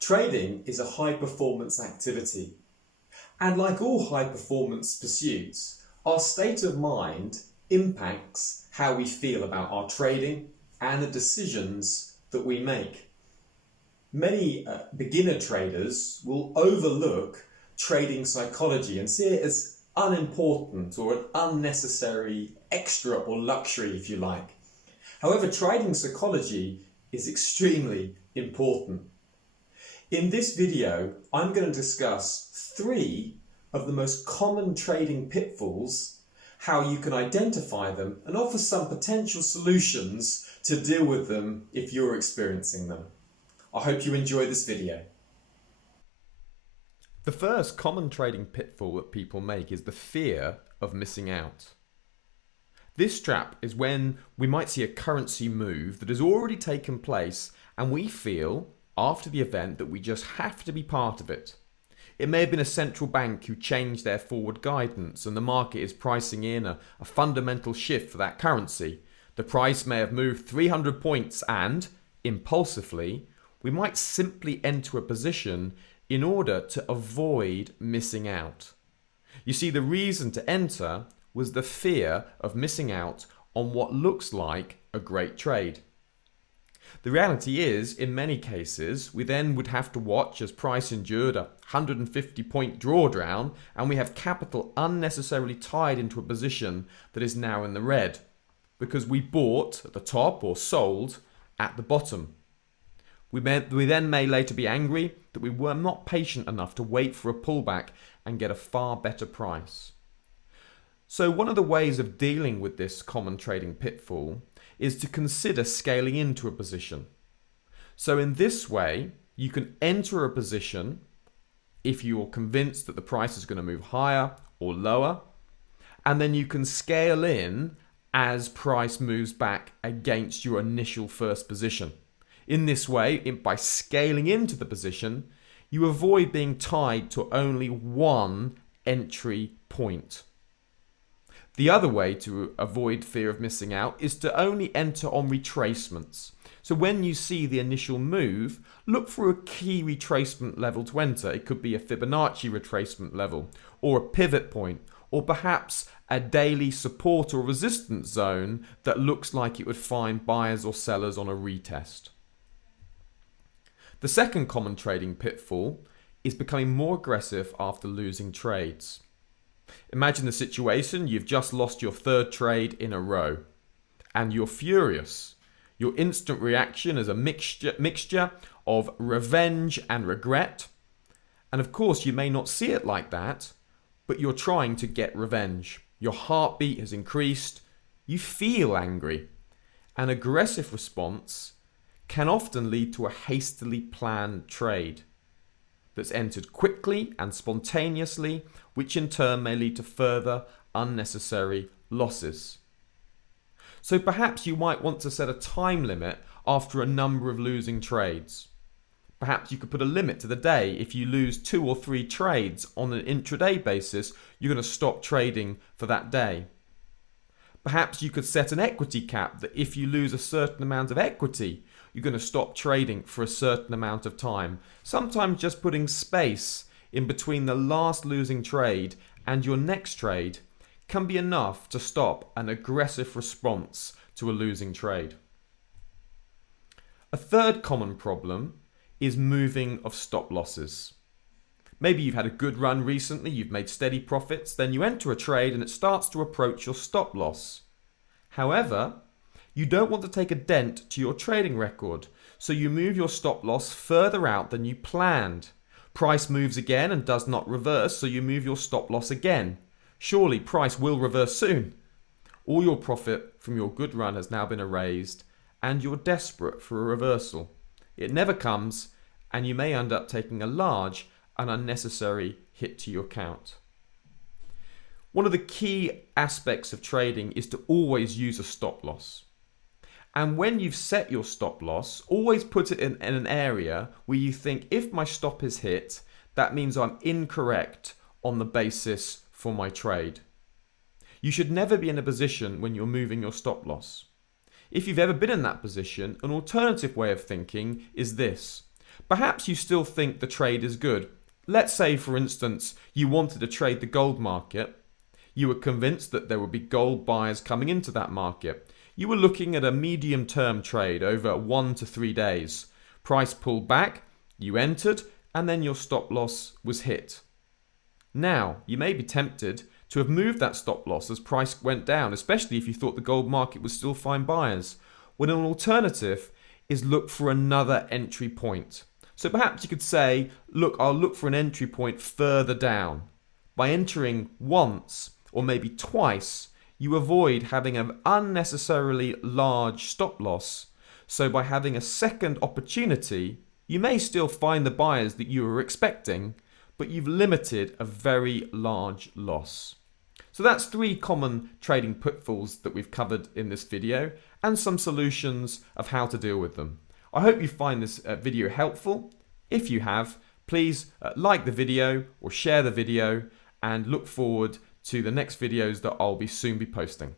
Trading is a high-performance activity, and like all high-performance pursuits, our state of mind impacts how we feel about our trading and the decisions that we make. Many beginner traders will overlook trading psychology and see it as unimportant or an unnecessary extra or luxury, if you like. However, trading psychology is extremely important. In this video, I'm going to discuss 3 of the most common trading pitfalls, how you can identify them, and offer some potential solutions to deal with them if you're experiencing them. I hope you enjoy this video. The first common trading pitfall that people make is the fear of missing out. This trap is when we might see a currency move that has already taken place and we feel after the event that we just have to be part of it. It may have been a central bank who changed their forward guidance and the market is pricing in a fundamental shift for that currency. The price may have moved 300 points and, impulsively, we might simply enter a position in order to avoid missing out. You see, the reason to enter was the fear of missing out on what looks like a great trade. The reality is, in many cases, we then would have to watch as price endured a 150-point drawdown and we have capital unnecessarily tied into a position that is now in the red because we bought at the top or sold at the bottom. We then may later be angry that we were not patient enough to wait for a pullback and get a far better price. So one of the ways of dealing with this common trading pitfall is to consider scaling into a position. So in this way, you can enter a position if you're convinced that the price is going to move higher or lower, and then you can scale in as price moves back against your initial first position. In this way, by scaling into the position, you avoid being tied to only one entry point. The other way to avoid fear of missing out is to only enter on retracements. So when you see the initial move, look for a key retracement level to enter. It could be a Fibonacci retracement level, or a pivot point, or perhaps a daily support or resistance zone that looks like it would find buyers or sellers on a retest. The second common trading pitfall is becoming more aggressive after losing trades. Imagine the situation: you've just lost your 3rd trade in a row and you're furious. Your instant reaction is a mixture of revenge and regret. And of course, you may not see it like that, but you're trying to get revenge. Your heartbeat has increased. You feel angry. An aggressive response can often lead to a hastily planned trade that's entered quickly and spontaneously, which in turn may lead to further unnecessary losses. So perhaps you might want to set a time limit after a number of losing trades. Perhaps you could put a limit to the day. If you lose 2 or 3 trades on an intraday basis, you're going to stop trading for that day. Perhaps you could set an equity cap that if you lose a certain amount of equity, you're going to stop trading for a certain amount of time. Sometimes just putting space in between the last losing trade and your next trade can be enough to stop an aggressive response to a losing trade. A third common problem is moving of stop losses. Maybe you've had a good run recently, you've made steady profits, then you enter a trade and it starts to approach your stop loss. However, you don't want to take a dent to your trading record, so you move your stop loss further out than you planned. Price moves again and does not reverse, so you move your stop loss again. Surely price will reverse soon. All your profit from your good run has now been erased and you're desperate for a reversal. It never comes and you may end up taking a large and unnecessary hit to your account. One of the key aspects of trading is to always use a stop loss. And when you've set your stop loss, always put it in an area where you think, if my stop is hit, that means I'm incorrect on the basis for my trade. You should never be in a position when you're moving your stop loss. If you've ever been in that position, an alternative way of thinking is this: perhaps you still think the trade is good. Let's say, for instance, you wanted to trade the gold market. You were convinced that there would be gold buyers coming into that market. You were looking at a medium-term trade over 1 to 3 days. Price pulled back, you entered, and then your stop loss was hit. Now, you may be tempted to have moved that stop loss as price went down, especially if you thought the gold market would still find buyers, when an alternative is look for another entry point. So perhaps you could say, look, I'll look for an entry point further down. By entering once or maybe twice, you avoid having an unnecessarily large stop loss. So by having a second opportunity, you may still find the buyers that you were expecting, but you've limited a very large loss. So that's 3 common trading pitfalls that we've covered in this video and some solutions of how to deal with them. I hope you find this video helpful. If you have, please like the video or share the video, and look forward to the next videos that I'll soon be posting.